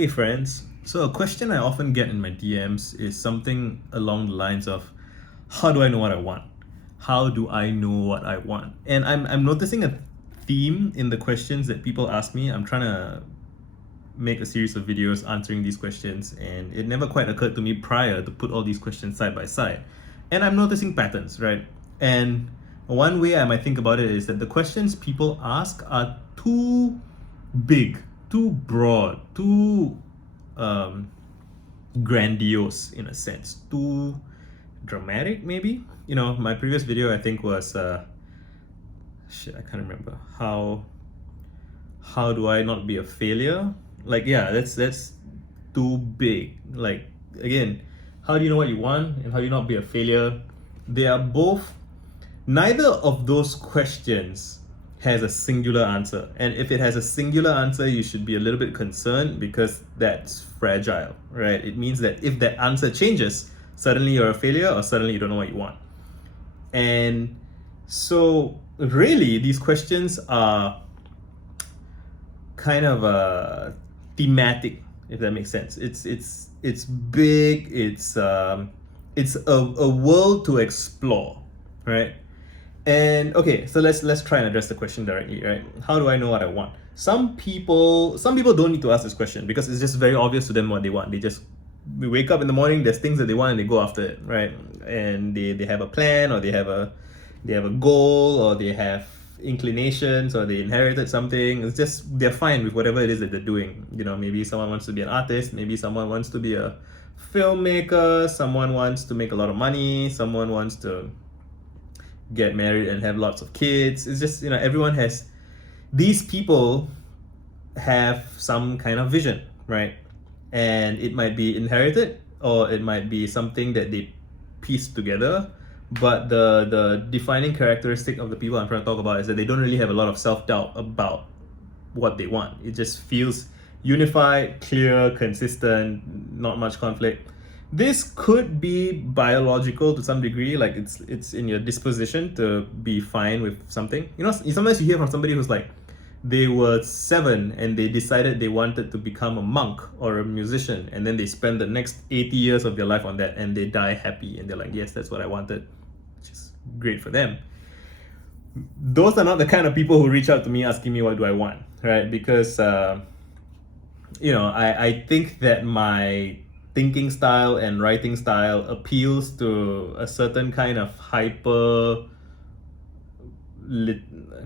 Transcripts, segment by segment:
Hey friends, so a question I often get in my DMs is something along the lines of how do I know what I want? How do I know what I want? And I'm noticing a theme in the questions that people ask me. I'm trying to make a series of videos answering these questions, and it never quite occurred to me prior to put all these questions side by side. And I'm noticing patterns, right? And one way I might think about it is that the questions people ask are too big, too broad, too um, grandiose in a sense, too dramatic maybe. My previous video I think was I can't remember how do I not be a failure? Like, yeah, that's too big. Like, again, how do you know what you want and how do you not be a failure? They are both, neither of those questions has a singular answer. And if it has a singular answer, you should be a little bit concerned because that's fragile, right? It means that if that answer changes, suddenly you're a failure or suddenly you don't know what you want. And so really these questions are kind of thematic, if that makes sense. It's big. It's a world to explore, right? And okay, so let's try and address the question directly, right? How do I know what I want? Some people don't need to ask this question because it's just very obvious to them what they want. We wake up in the morning, there's things that they want and they go after it, right? And they have a plan, or they have a goal, or they have inclinations, or they inherited something. It's just they're fine with whatever it is that they're doing. Maybe someone wants to be an artist, maybe someone wants to be a filmmaker, someone wants to make a lot of money, someone wants to get married and have lots of kids. It's just, everyone has, these people have some kind of vision, right? And it might be inherited or it might be something that they piece together. But the defining characteristic of the people I'm trying to talk about is that they don't really have a lot of self-doubt about what they want. It just feels unified, clear, consistent, not much conflict. This could be biological to some degree, like it's in your disposition to be fine with something. Sometimes you hear from somebody who's like, they were 7 and they decided they wanted to become a monk or a musician, and then they spend the next 80 years of their life on that and they die happy and they're like, yes, that's what I wanted, which is great for them. Those are not the kind of people who reach out to me asking me what do I want, right? Because I think that my thinking style and writing style appeals to a certain kind of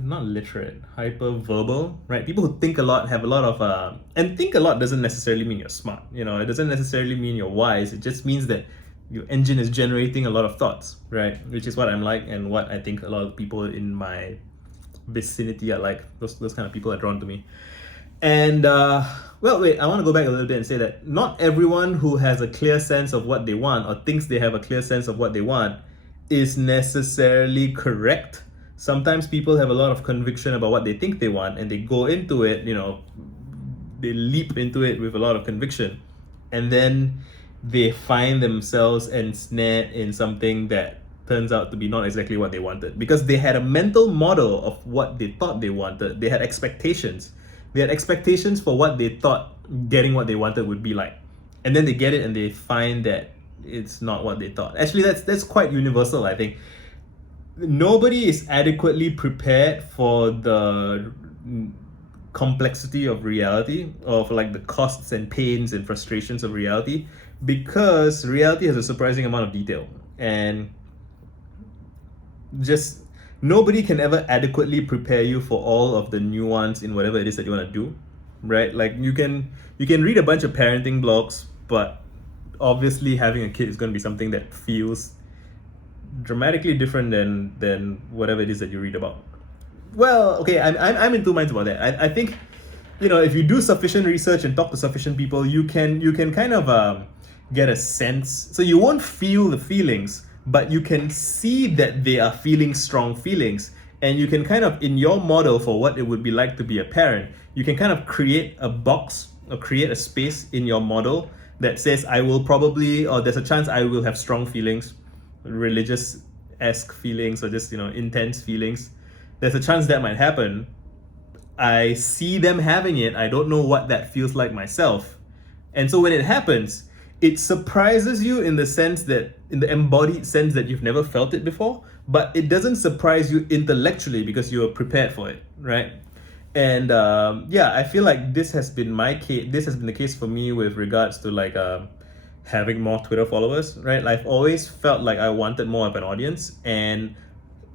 not literate, hyper verbal, right? People who think a lot, have a lot of and think a lot doesn't necessarily mean you're smart. It doesn't necessarily mean you're wise. It just means that your engine is generating a lot of thoughts, right? Which is what I'm like, and what I think a lot of people in my vicinity are like. Those kind of people are drawn to me. And wait, I want to go back a little bit and say that not everyone who has a clear sense of what they want or thinks they have a clear sense of what they want is necessarily correct. Sometimes people have a lot of conviction about what they think they want and they go into it, they leap into it with a lot of conviction, and then they find themselves ensnared in something that turns out to be not exactly what they wanted, because they had a mental model of what they thought they wanted. They had expectations. They had expectations for what they thought getting what they wanted would be like. And then they get it and they find that it's not what they thought. Actually, that's quite universal, I think. Nobody is adequately prepared for the complexity of reality, or for like the costs and pains and frustrations of reality, because reality has a surprising amount of detail. And just nobody can ever adequately prepare you for all of the nuance in whatever it is that you want to do, right? Like, you can read a bunch of parenting blogs, but obviously having a kid is going to be something that feels dramatically different than whatever it is that you read about. Well, okay, I'm in two minds about that. I think, if you do sufficient research and talk to sufficient people, you can kind of get a sense. So you won't feel the feelings, but you can see that they are feeling strong feelings, and you can kind of, in your model for what it would be like to be a parent, you can kind of create a box or create a space in your model that says, I will probably, or there's a chance I will have strong feelings, religious-esque feelings, or just, intense feelings. There's a chance that might happen. I see them having it. I don't know what that feels like myself, And so when it happens, it surprises you in the sense that, in the embodied sense that you've never felt it before, but it doesn't surprise you intellectually because you are prepared for it, right? And yeah, I feel like this has been my case. This has been the case for me with regards to like having more Twitter followers, right? I've always felt like I wanted more of an audience, and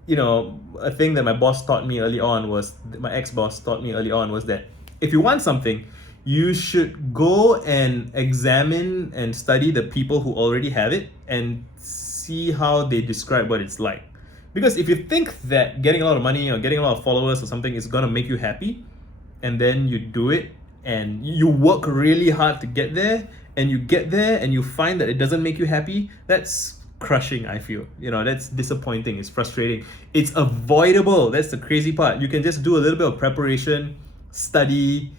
a thing that my boss taught me early on was, my ex-boss taught me early on was that if you want something, you should go and examine and study the people who already have it and see how they describe what it's like. Because if you think that getting a lot of money or getting a lot of followers or something is gonna make you happy, and then you do it and you work really hard to get there, and you get there and you find that it doesn't make you happy, that's crushing, I feel. That's disappointing, it's frustrating, it's avoidable. That's the crazy part. You can just do a little bit of preparation, study,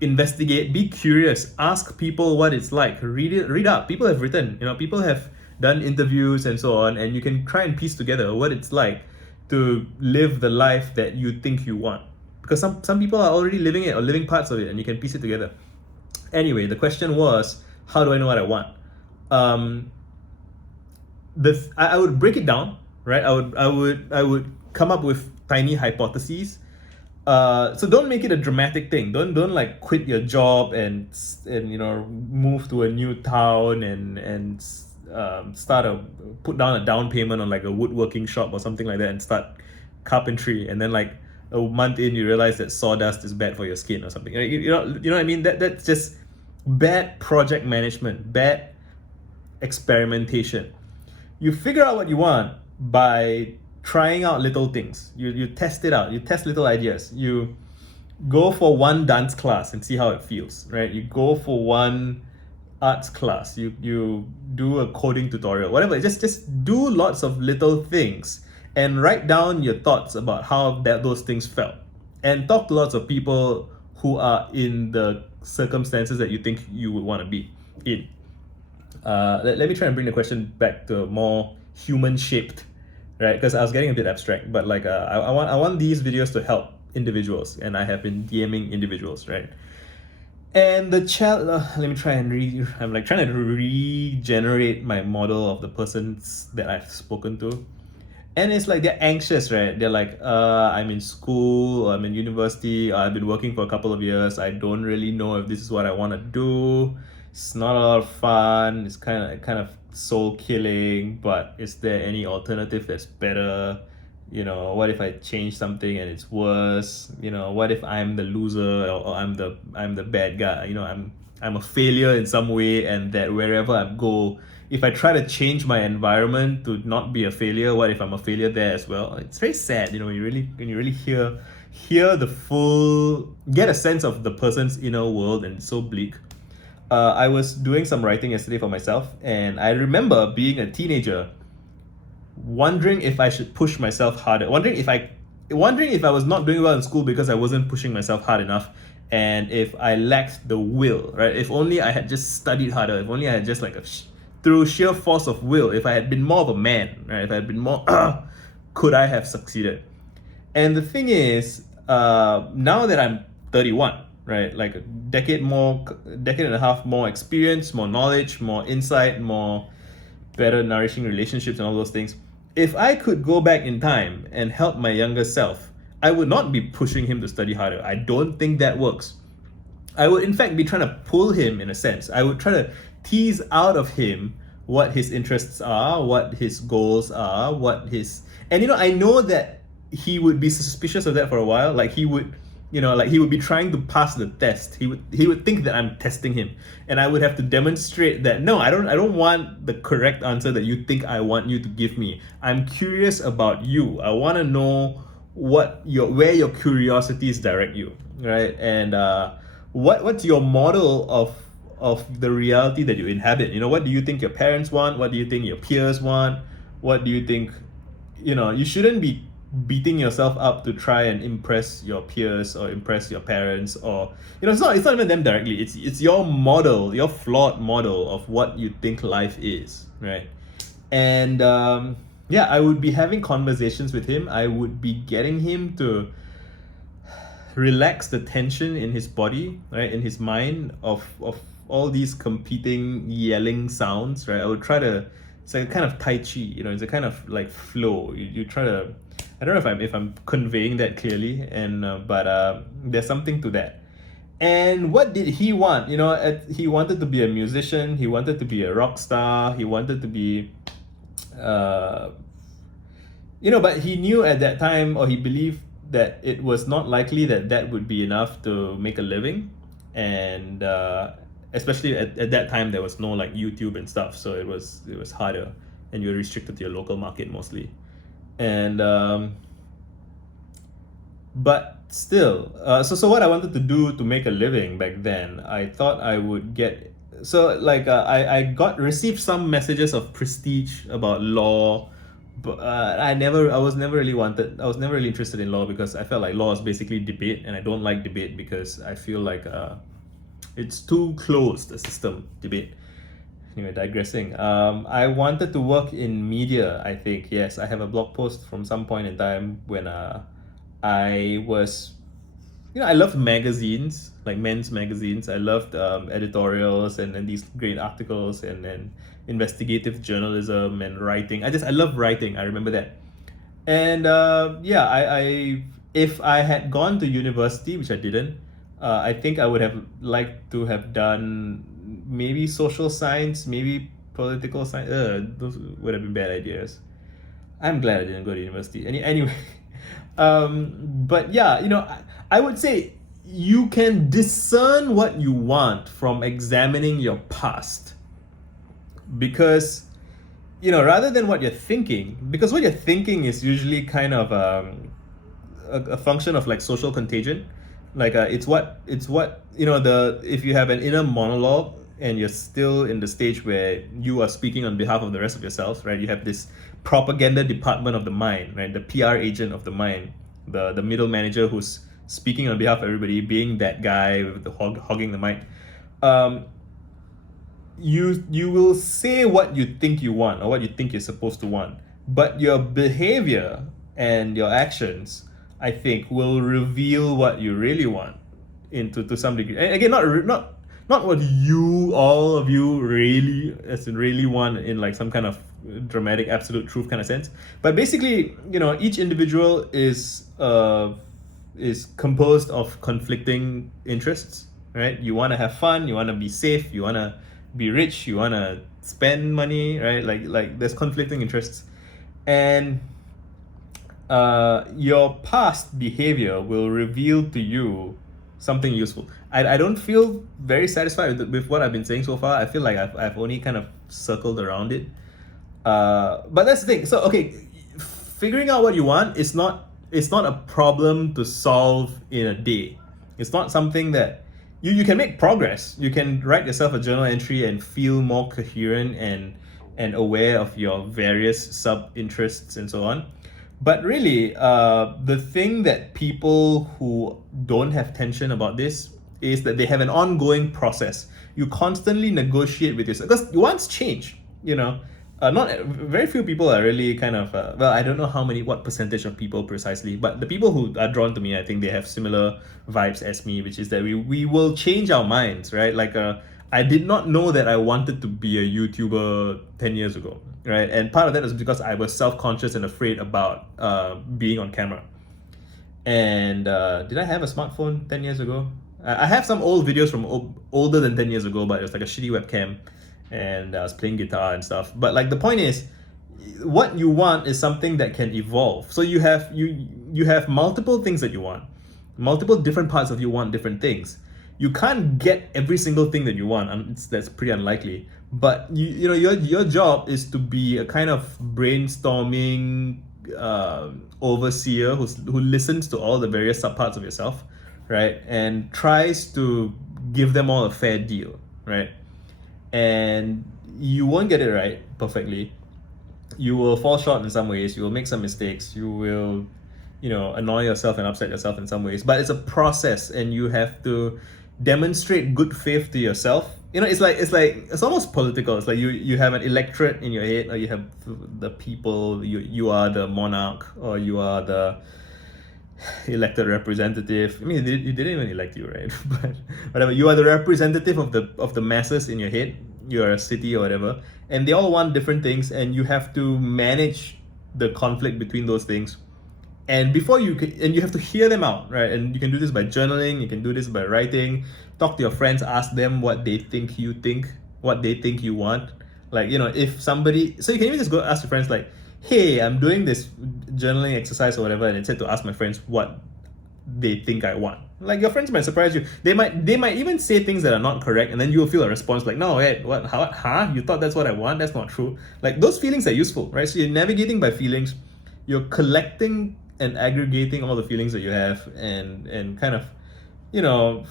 investigate, be curious, ask people what it's like, read up. People have written, people have done interviews and so on, and you can try and piece together what it's like to live the life that you think you want. Because some people are already living it or living parts of it, and you can piece it together. Anyway, the question was, how do I know what I want? I would break it down, right? I would come up with tiny hypotheses. So don't make it a dramatic thing. Don't like quit your job and move to a new town and put down a down payment on like a woodworking shop or something like that and start carpentry, and then like a month in you realize that sawdust is bad for your skin or something. You know what I mean? That's just bad project management, bad experimentation. You figure out what you want by trying out little things. You test it out. You test little ideas. You go for one dance class and see how it feels, right? You go for one arts class. You do a coding tutorial, whatever. Just do lots of little things and write down your thoughts about how those things felt, and talk to lots of people who are in the circumstances that you think you would want to be in. Let me try and bring the question back to more human shaped, right? Because I was getting a bit abstract, but like I want these videos to help individuals, and I have been DMing individuals, right? And the let me try and I'm like trying to regenerate my model of the persons that I've spoken to. And it's like they're anxious, right? They're like, I'm in school, or I'm in university, or I've been working for a couple of years. I don't really know if this is what I want to do. It's not a lot of fun. It's kind of soul killing. But is there any alternative that's better? What if I change something and it's worse? What if I'm the loser, or I'm the bad guy? I'm a failure in some way, and that wherever I go, if I try to change my environment to not be a failure, what if I'm a failure there as well? It's very sad, when you really hear the full, get a sense of the person's inner world, and it's so bleak. I was doing some writing yesterday for myself, and I remember being a teenager, wondering if I should push myself harder, wondering if I was not doing well in school because I wasn't pushing myself hard enough, and if I lacked the will, right? If only I had just studied harder, if only I had just like through sheer force of will, if I had been more of a man, right? If I had been more, could I have succeeded? And the thing is, now that I'm 31, right? Like a decade and a half more experience, more knowledge, more insight, more better nourishing relationships and all those things. If I could go back in time and help my younger self, I would not be pushing him to study harder. I don't think that works. I would in fact be trying to pull him, in a sense. I would try to tease out of him what his interests are, what his goals are, and I know that he would be suspicious of that for a while. Like he would be trying to pass the test. He would think that I'm testing him, and I would have to demonstrate that no, I don't want the correct answer that you think I want you to give me. I'm curious about you. I want to know where your curiosities direct you, right? And what's your model of the reality that you inhabit? What do you think your parents want? What do you think your peers want? What do you think? You shouldn't be beating yourself up to try and impress your peers or impress your parents, or it's not even them directly. It's your model, your flawed model of what you think life is, right? And I would be having conversations with him. I would be getting him to relax the tension in his body, right, in his mind of all these competing yelling sounds, right? I would try to, it's like a kind of tai chi, it's a kind of like flow. You try to, I don't know if I'm conveying that clearly, and but there's something to that. And what did he want? He wanted to be a musician. He wanted to be a rock star. He wanted to be, uh, but he knew at that time, or he believed that it was not likely that that would be enough to make a living. And especially at that time, there was no like YouTube and stuff, so it was harder, and you're restricted to your local market mostly. And but still, so what I wanted to do to make a living back then, I thought I would get, so like I got received some messages of prestige about law, but I was never really interested in law, because I felt like law is basically debate, and I don't like debate because I feel like it's too closed, the system, debate. Anyway, digressing. I wanted to work in media, I think. Yes, I have a blog post from some point in time when I was, I loved magazines, like men's magazines. I loved editorials and these great articles and investigative journalism and writing. I love writing. I remember that. And yeah, I if I had gone to university, which I didn't, I think I would have liked to have done maybe social science, maybe political science. Those would have been bad ideas. I'm glad I didn't go to university. Anyway, but yeah, I would say you can discern what you want from examining your past, because rather than what you're thinking, because what you're thinking is usually kind of a function of like social contagion. Like it's what the if you have an inner monologue and you're still in the stage where you are speaking on behalf of the rest of yourself, right? You have this propaganda department of the mind, right? The PR agent of the mind, the middle manager who's speaking on behalf of everybody, being that guy with the hogging the mic. You will say what you think you want, or what you think you're supposed to want, but your behavior and your actions, I think, will reveal what you really want to some degree. And again, not what all of you really want in like some kind of dramatic absolute truth kind of sense, but basically, each individual is composed of conflicting interests, right? You want to have fun, you want to be safe, you want to be rich, you want to spend money, right? Like there's conflicting interests, and your past behavior will reveal to you something useful. I don't feel very satisfied with what I've been saying so far. I feel like I've only kind of circled around it. But that's the thing. So okay, figuring out what you want is not a problem to solve in a day. It's not something that you can make progress. You can write yourself a journal entry and feel more coherent and aware of your various sub interests and so on. But really, the thing that people who don't have tension about this is that they have an ongoing process. You constantly negotiate with yourself, because you want change. Not very few people are really kind of well, I don't know what percentage of people precisely, but the people who are drawn to me, I think they have similar vibes as me, which is that we will change our minds, right? Like I did not know that I wanted to be a YouTuber 10 years ago, right? And part of that is because I was self-conscious and afraid about being on camera. And did I have a smartphone 10 years ago? I have some old videos from older than 10 years ago, but it was like a shitty webcam, and I was playing guitar and stuff. But like the point is, what you want is something that can evolve. So you have multiple things that you want, multiple different parts of you want different things. You can't get every single thing that you want, and that's pretty unlikely. But your job is to be a kind of brainstorming overseer who listens to all the various subparts of yourself, right, and tries to give them all a fair deal, right? And you won't get it right perfectly. You will fall short in some ways. You will make some mistakes. You will, annoy yourself and upset yourself in some ways. But it's a process, and you have to demonstrate good faith to yourself. It's almost political. It's like you have an electorate in your head, or you have the people. You are the monarch, or you are the elected representative. I mean, he didn't even elect you, right? But whatever, you are the representative of the masses in your head. You are a city or whatever, and they all want different things, and you have to manage the conflict between those things. And and you have to hear them out, right? And you can do this by journaling. You can do this by writing. Talk to your friends. Ask them what they think you think, what they think you want. Like, if somebody, so you can even just go ask your friends like, hey, I'm doing this journaling exercise or whatever, and it said to ask my friends what they think I want. Like, your friends might surprise you. They might even say things that are not correct, and then you'll feel a response like, no, wait, what, how, huh? You thought that's what I want? That's not true. Like, those feelings are useful, right? So you're navigating by feelings. You're collecting and aggregating all the feelings that you have, and kind of, you know,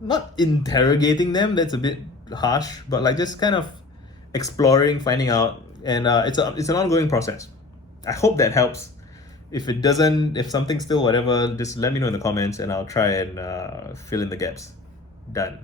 not interrogating them. That's a bit harsh, but like just kind of exploring, finding out, and it's an ongoing process. I hope that helps. If it doesn't, if something's still whatever, just let me know in the comments, and I'll try and fill in the gaps. Done.